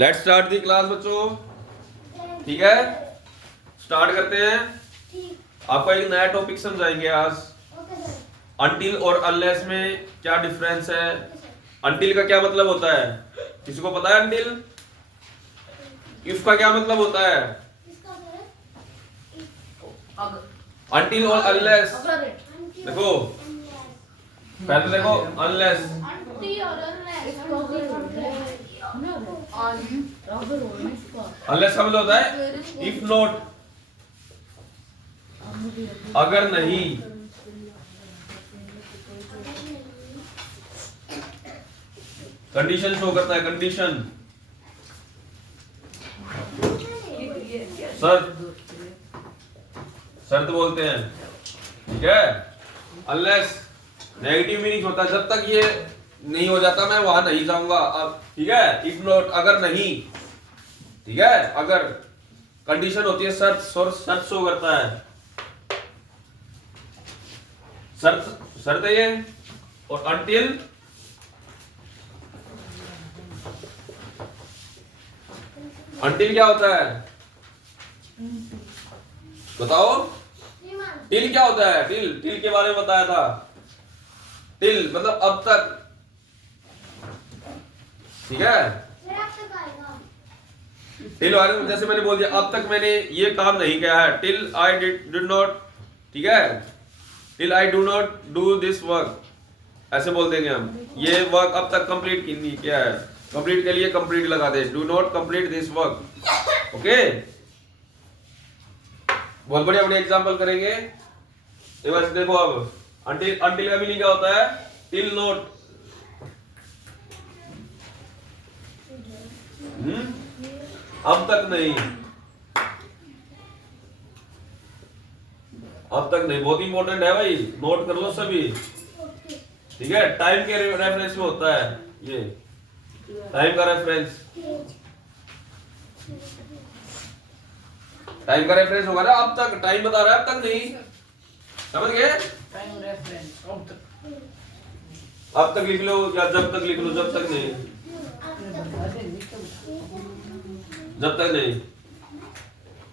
Let's start the class बच्चों। ठीक है, स्टार्ट करते हैं। आपको एक नया टॉपिक समझाएंगे आज। अनटिल और अनलेस में क्या डिफरेंस है। अनटिल का क्या मतलब होता है, किसी को पता है? अनटिल इफ का क्या मतलब होता है? अनटिल और अनलेस देखो, पहले देखो अनलेस। अनलेस का मतलब होता है इफ नॉट, अगर नहीं। कंडीशन शो करता है, कंडीशन। शर्त बोलते हैं। ठीक है, अनलेस नेगेटिव मीनिंग होता है, जब तक ये नहीं हो जाता मैं वहां नहीं जाऊंगा। अब ठीक है, इफ नॉट अगर नहीं। ठीक है, अगर कंडीशन होती है शर्त, शर्त शो करता है। शर्त है ये। और अनटिल क्या होता है बताओ? टिल क्या होता है? टिल के बारे में बताया था। टिल मतलब अब तक। ठीक है, टिल बारे में जैसे मैंने बोल दिया, अब तक मैंने ये काम नहीं किया है। Till I did not. ठीक है, till I do not do this work, ऐसे बोल देंगे हम। ये वर्क अब तक कंप्लीट नहीं किया है। कंप्लीट के लिए कंप्लीट लगा दे, do not complete this work. Okay, बहुत बढ़िया बढ़िया एग्जांपल करेंगे। देखो अब अनटिल का मीनिंग क्या होता है? टिल नॉट, अब तक नहीं। अब तक नहीं बहुत इंपॉर्टेंट है भाई, नोट कर लो सभी। ठीक है, टाइम के रेफरेंस में होता है ये, टाइम का रेफरेंस। टाइम का रेफरेंस होगा ना, अब तक टाइम बता रहा है, अब तक नहीं। समझ गए? टाइम रेफरेंस अब तक लिख लो या जब तक लिख लो, जब तक नहीं। जब तक नहीं,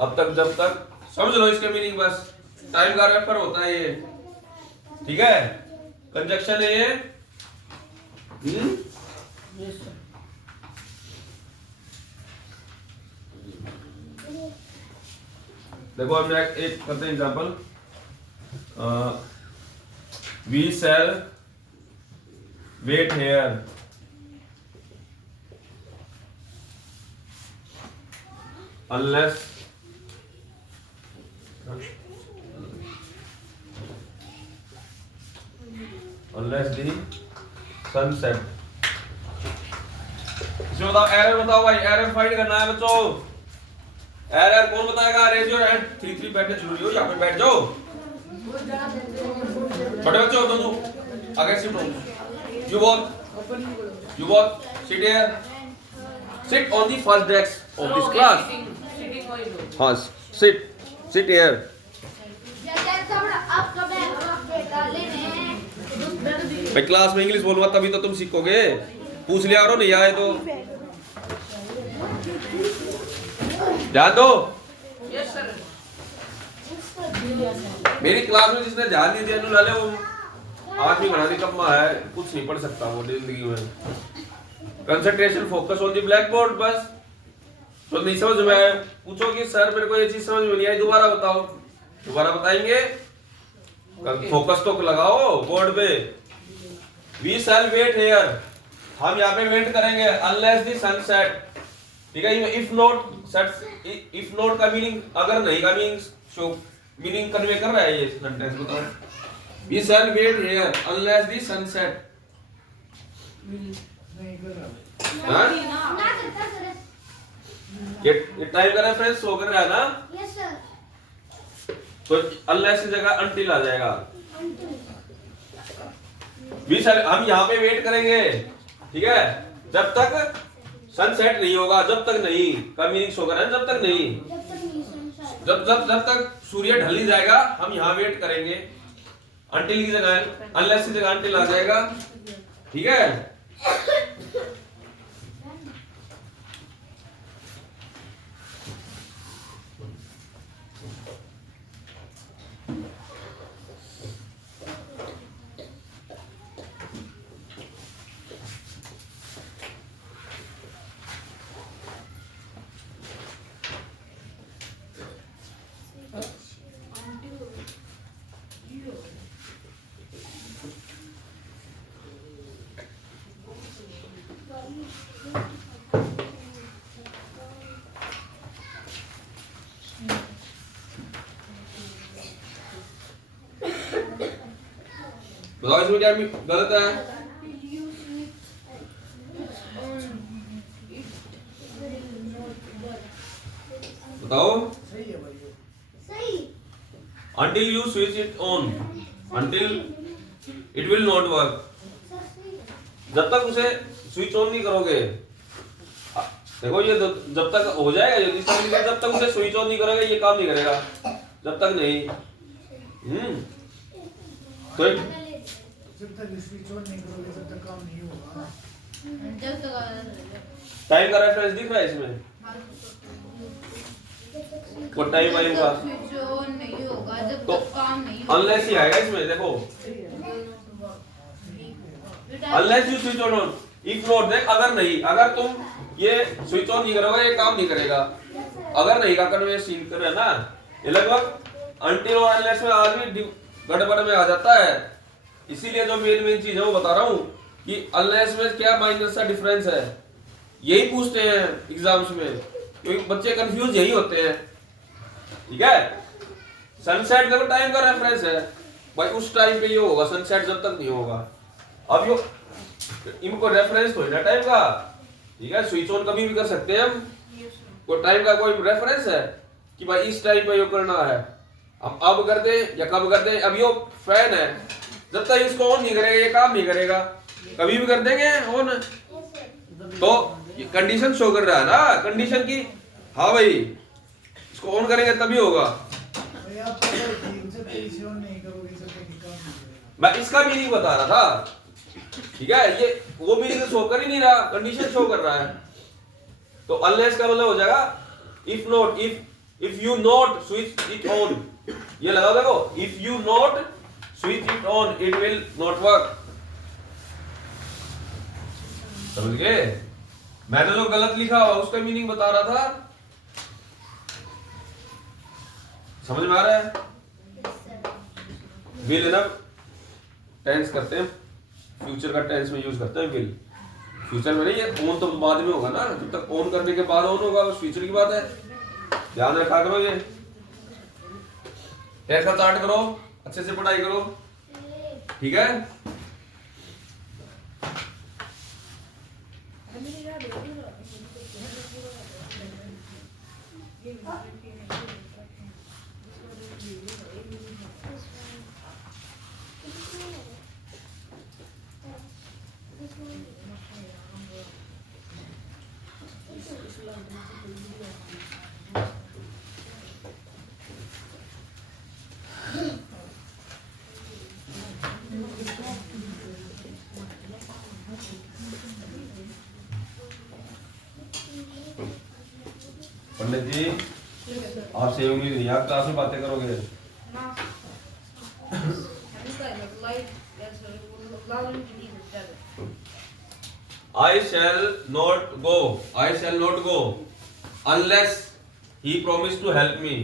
अब तक, जब तक। समझ लो इसके मीनिंग बस। टाइम का रेफर होता है ये। ठीक है, कंजक्शन है ये। देखो हम एक करते हैं example. We shall wait here. Unless the sunset. इसमें बताओ, एरर बताओ भाई, एरर फाइंड करना है बच्चों। एरर कौन बताएगा? Raise your hand. 3 बैठने जरूरी हो, यहाँ पे बैठ जाओ। छोटे बच्चों दोनों आगे शिफ्ट हो। You both sit here, sit on the first desk of this class. हाँ, सिट हियर। भाई क्लास में इंग्लिश बोलूंगा तभी तो तुम सीखोगे। पूछ लिया करो, नहीं आए तो ध्यान दो। मेरी क्लास में जिसने ध्यान नहीं दिया वाले वो आदमी बना दी कम्मा है, कुछ नहीं पढ़ सकता वो जिंदगी में। Concentration, focus on the black board. बस तो नहीं समझ में आया, पूछो कि सर मेरे को ये चीज समझ में नहीं आई, दोबारा बताओ। दोबारा बताएंगे, फोकस तो लगाओ बोर्ड पे। वी शैल वेट हियर, हम यहाँ पे वेट करेंगे अनलेस द सनसेट। ठीक है, if not set, if not का मीनिंग अगर नहीं का मीनिंग शो, मीनिंग कन्वे कर रहा है ये सेंटेंस। बताओ, we shall wait here unless the sunset. ये टाइम का रेफरेंस शो कर रहा है ना? Yes sir. तो अनलेस की जगह अनटिल आ जाएगा। वी शैल, हम यहाँ पे वेट करेंगे। ठीक है, जब तक सनसेट नहीं होगा, जब तक नहीं का मीनिंग शो कर रहा है, जब तक नहीं। जब तक सूर्य ढल नहीं जाएगा हम यहाँ वेट करेंगे। अनटिल की जगह, अनलेस की जगह अनटिल आ जाएगा। ठीक है, बताओ इसमें क्या गलत है? बताओ। Until you switch it on, until it will not work. जब तक उसे स्विच ऑन नहीं करोगे, देखो ये जब तक हो जाएगा ये, जब तक उसे स्विच ऑन नहीं करोगे ये काम नहीं करेगा, जब तक नहीं। तो जब तक स्विच ऑन नहीं करोगे तब तक काम नहीं होगा। टाइम का रेफरेंस दिख रहा है इसमें, वो टाइम आएगा स्विच ऑन नहीं होगा जब तो तक काम नहीं अनलेस ही आएगा इसमें। देखो unless you switch on, if not, देख अगर नहीं, अगर तुम ये स्विच ऑन नहीं करोगे ये काम नहीं करेगा। अगर नहीं का कन्वर्सेशन कर रहे हैं ना, ये लगभग अनटिल और अनलेस में आदमी गड़बड़ में आ जाता है। इसीलिए जो मेन चीज है वो बता रहा हूँ कि अनलेस में क्या माइनर सा डिफरेंस है, यही पूछते हैं एग्जाम्स में, क्योंकि बच्चे कंफ्यूज यही होते हैं। ठीक है, सनसेट देखो टाइम का रेफरेंस है भाई, उस टाइम पे ये होगा, सनसेट जब तक नहीं होगा। अब यो इनको रेफरेंस तो है ना टाइम का। ठीक है, स्विच ऑन कभी भी कर सकते हैं हम, कोई टाइम का कोई रेफरेंस है कि भाई इस टाइम पे यो करना है, हम अब कर दें या कब कर दें। अब यो फैन है, जब तक इसको ऑन नहीं करेगा ये काम नहीं करेगा, कभी भी कर देंगे ऑन। तो ये कंडीशन शो कर रहा है ना, कंडीशन की, हाँ भाई इसको ऑन करेंगे तभी होगा। मैं इसका मीनिंग बता रहा था। ठीक है, ये वो मीनिंग शो कर ही नहीं रहा, कंडीशन शो कर रहा है। तो अनलेस का मतलब हो जाएगा if not, if you not switch it on, ये लगाओ देखो, if you not switch it on it will not work. समझ गए? मैंने जो गलत लिखा हुआ उसका मीनिंग बता रहा था, समझ में आ रहा है? विल है ना, टेंस करते हैं, फ्यूचर का टेंस में यूज करते हैं विल। फ्यूचर में नहीं, ये ऑन तो बाद में होगा ना, जब तक ऑन करने के बाद ऑन होगा वो फ्यूचर की बात है, ध्यान रखा करो। ये टेस्ट का स्टार्ट करो, अच्छे से पढ़ाई करो। ठीक है, पंडित जी आपसे उम्मीद नहीं, आप क्लास में बातें करोगे। I shall not go, I shall not go unless he promised to help me.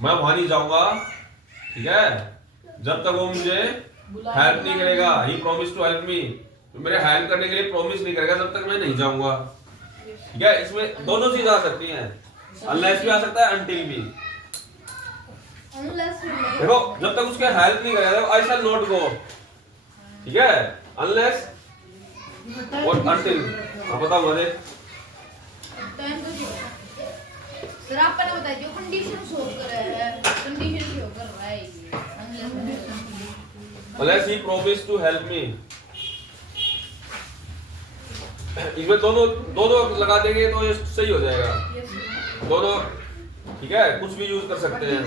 मैं वहां नहीं जाऊंगा, ठीक है, जब तक वो मुझे हेल्प नहीं करेगा। he promised to help me, मेरे हेल्प करने के लिए प्रॉमिस नहीं करेगा, जब तक मैं नहीं जाऊंगा। ठीक है, इसमें दोनों चीज आ सकती हैं, अनलेस भी आ सकता है, अनटिल भी। देखो जब तक उसके हेल्प नहीं करेगा आई शैल नॉट गो, ठीक है, अनलेस और अनटिल। अब बताओ मुझे सर आपने बताया जो कंडीशन शो कर रहा है, कंडीशन शो कर रहा है unless he promise to help me. इसमें दोनों लगा देंगे तो ये सही हो जाएगा, दोनों। ठीक है, कुछ भी यूज कर सकते हैं।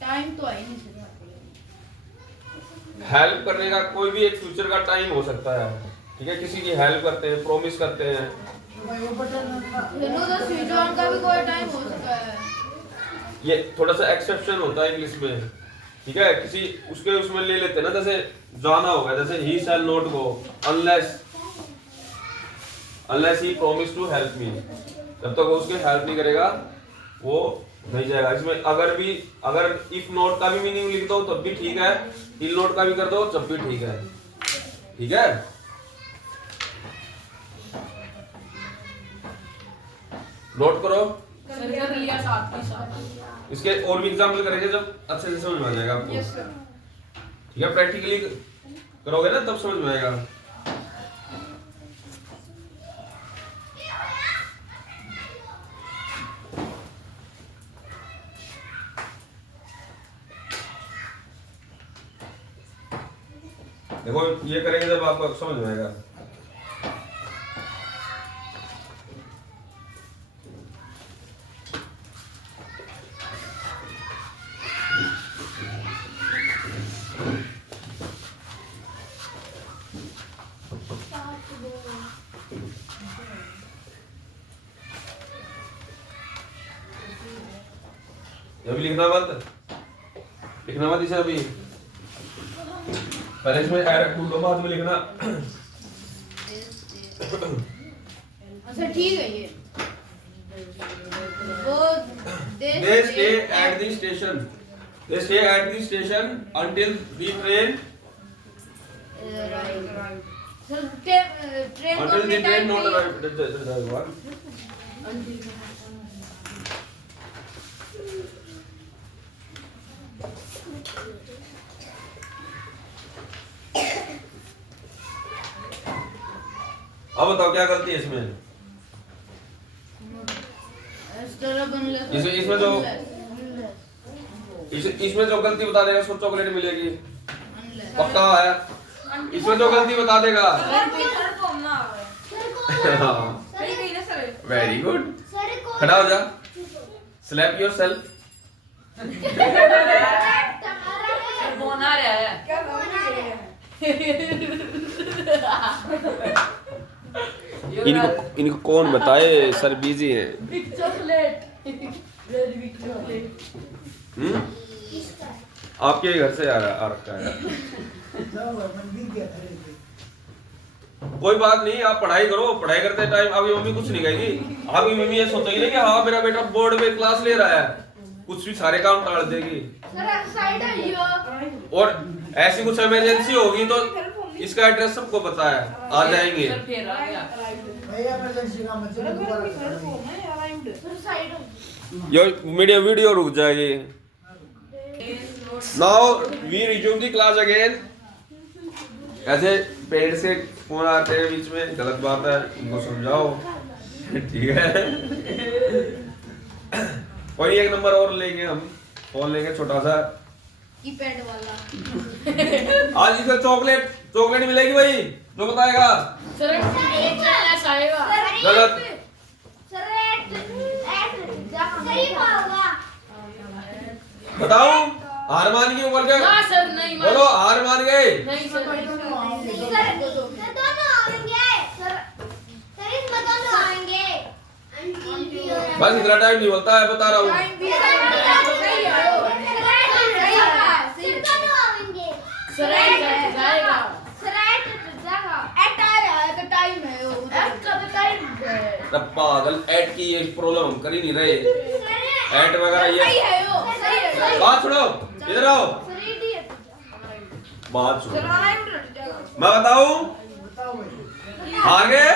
टाइम तो आई नहीं हेल्प करने का कोई भी एक फ्यूचर का टाइम हो सकता है। ठीक है, किसी की हेल्प करते हैं, प्रॉमिस करते हैं, तो स्विच ऑन का भी कोई टाइम हो सकता है। ये थोड़ा सा एक्सेप्शन होता है इंग्लिश में। ठीक है, किसी उसके उसमें ले लेते हैं ना, जैसे जाना होगा, जैसे he shall not go unless he promise to help me. जब तक वो उसके हेल्प नहीं करेगा वो नहीं जाएगा। इसमें अगर इफ नॉट का भी मीनिंग लिख दो तब भी ठीक है, टिल नॉट का भी कर दो तब भी ठीक है। ठीक है, नोट करो। सर कर लिया साथ के साथ। इसके और भी एग्जाम्पल करेंगे जब अच्छे से समझ में आ जाएगा आपको। Yes sir. ठीक है, प्रैक्टिकली करोगे ना तब समझ में आएगा। देखो ये करेंगे जब आपको समझ में आएगा। अभी लिखना मत इसे अभी, पहले इसमें ऐड ढूंढो, बाद में लिखना। अच्छा ठीक है ये। वो They stay at the station. They stay at the station until the train. right. Sir train को Until अपने the train टाइम not पे arrived. That's one. अब बताओ क्या गलती है इसमें? इसमें जो इसमें जो गलती बता देगा उसको चॉकलेट मिलेगी, पक्का है। इसमें जो गलती बता देगा। वेरी गुड, खड़ा हो जा, स्लैप योरसेल्फ। बोना रहा है इनको कौन बताए, सर बिजी है। आपके घर से आ रखा है। कोई बात नहीं, आप पढ़ाई करो, पढ़ाई करते टाइम आपकी मम्मी कुछ नहीं कहेगी। आपकी मम्मी ये सोचेगी ना कि हाँ मेरा बेटा बोर्ड में क्लास ले रहा है, कुछ भी सारे काम टाल देगी। और ऐसी कुछ इमरजेंसी होगी तो इसका एड्रेस सबको पता है, आ जाएंगे। योर वीडियो रुक जाएगी। Now we resume the class again. ऐसे पेड़ से फोन आते हैं बीच में, गलत बात है, इनको समझाओ। ठीक है, कोई एक नंबर और लेंगे हम, फोन लेंगे छोटा सा कीपैड वाला। आज इसका चॉकलेट मिलेगी भाई, जो बताएगा। सर ऐसा आएगा गलत। बताओ, हार मान गए बोल के। ना सर नहीं मान। बोलो हार मान गए। नहीं सर बस इतना टाइम नहीं बोलता है, बता रहा हूँ। पागल, ऐड की ये प्रॉब्लम हम कर ही नहीं रहे। ऐड वगैरह ये बात सुनो, इधर आओ, बात सुनो। मैं बताऊं, हार गए।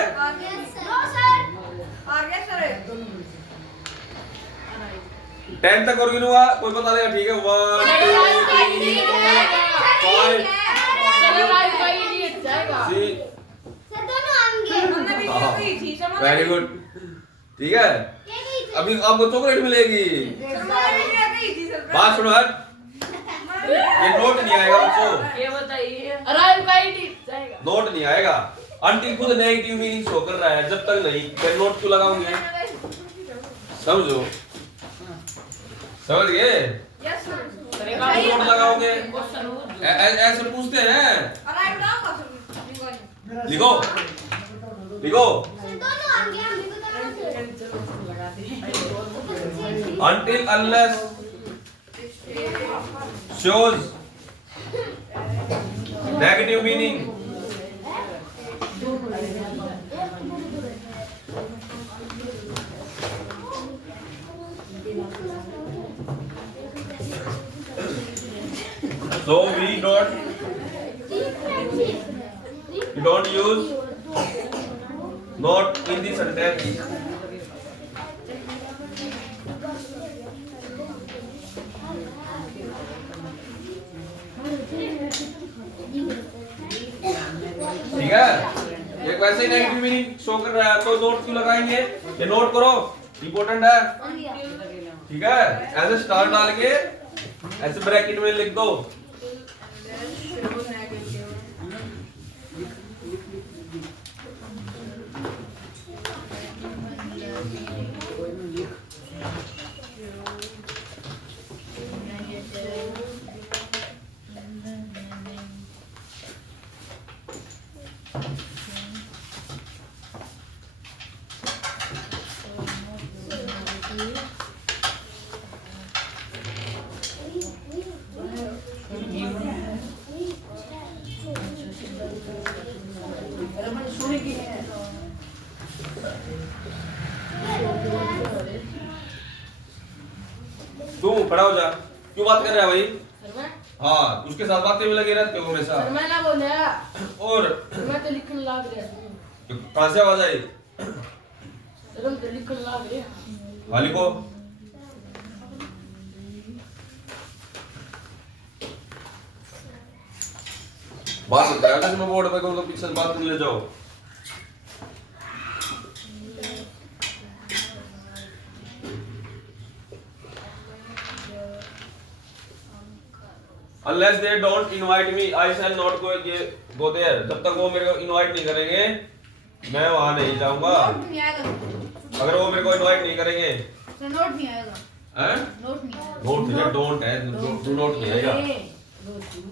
टेन तक और गिनूंगा, कोई बता देगा। ठीक है, 1 2 3 4 5 वेरी गुड। ठीक है, अभी आपको चॉकलेट मिलेगी। बात सुनो, हट, ये नोट नहीं आएगा बच्चों, ये बताइए अराइव जाएगा, नोट नहीं आएगा। अंटिल खुद नेगेटिव मीनिंग शो कर रहा है, जब तक नहीं फिर नोट क्यों लगाओगे? समझो, समझ गए? नोट लगाओगे, ऐसे पूछते हैं। लिखो लिखो, until unless shows negative meaning. So we don't use not in the sentence. ठीक है, एक वैसे ही नेगेटिव मीनिंग शो कर रहा है तो नोट क्यों लगाएंगे? ये नोट करो, इंपॉर्टेंट है। ठीक है, ऐसे स्टार डाल के ऐसे ब्रैकेट में लिख दो। तू खड़ा हो जा, क्यों बात कर रहा है भाई? हाँ, उसके साथ बातें में लगे रहते हो हमेशा। मैं ना बोला और मैं तो लिखने लग रहा कहाँ से आवाज आई? तो लिखने लग रहा वाली को बात होता है, मैं बोर्ड पे कहूँ तो पिक्सल बात कर ले जाओ। Unless they don't invite me, I shall not go there. जब तक वो मेरे को इनवाइट नहीं करेंगे, मैं वहाँ नहीं जाऊँगा। नहीं आएगा अगर वो मेरे को इनवाइट नहीं करेंगे, तो नोट नहीं आएगा। हैं? नोट नहीं आएगा। नोट नहीं है, डोंट है, डू नोट नहीं आएगा।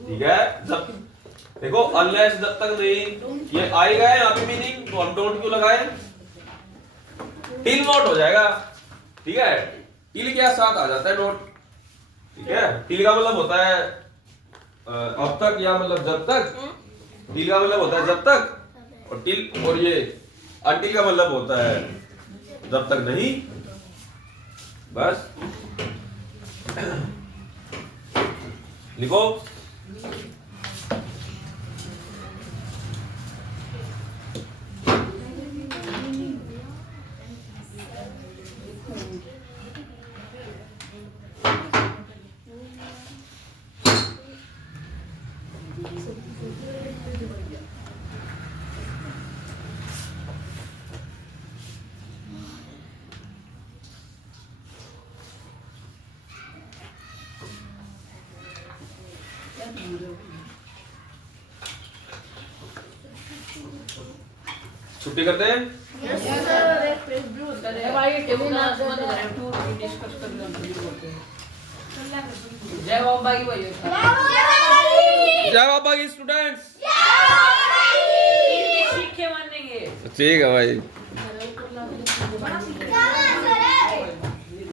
ठीक है, जब देखो unless जब तक नहीं ये आएगा यहाँ पे मीनिंग, तो हम डोंट क्यों लगाए? टिल नोट हो जाएगा। ठीक है, टिल के साथ आ जाता है नोट। ठीक है, टिल का मतलब होता है अब तक या मतलब जब तक। टिल का मतलब होता है जब तक, और टिल और ये अनटिल का मतलब होता है जब तक नहीं। बस लिखो। छुट्टी करते हैं। Yes sir. भाई टेबल ना बंद करें, टूर की डिस्कस कर लो बोलते हैं। जय बाबा की भाई। जय बाबा की स्टूडेंट्स। इनके सीखे मानेंगे। ठीक है भाई। बड़ा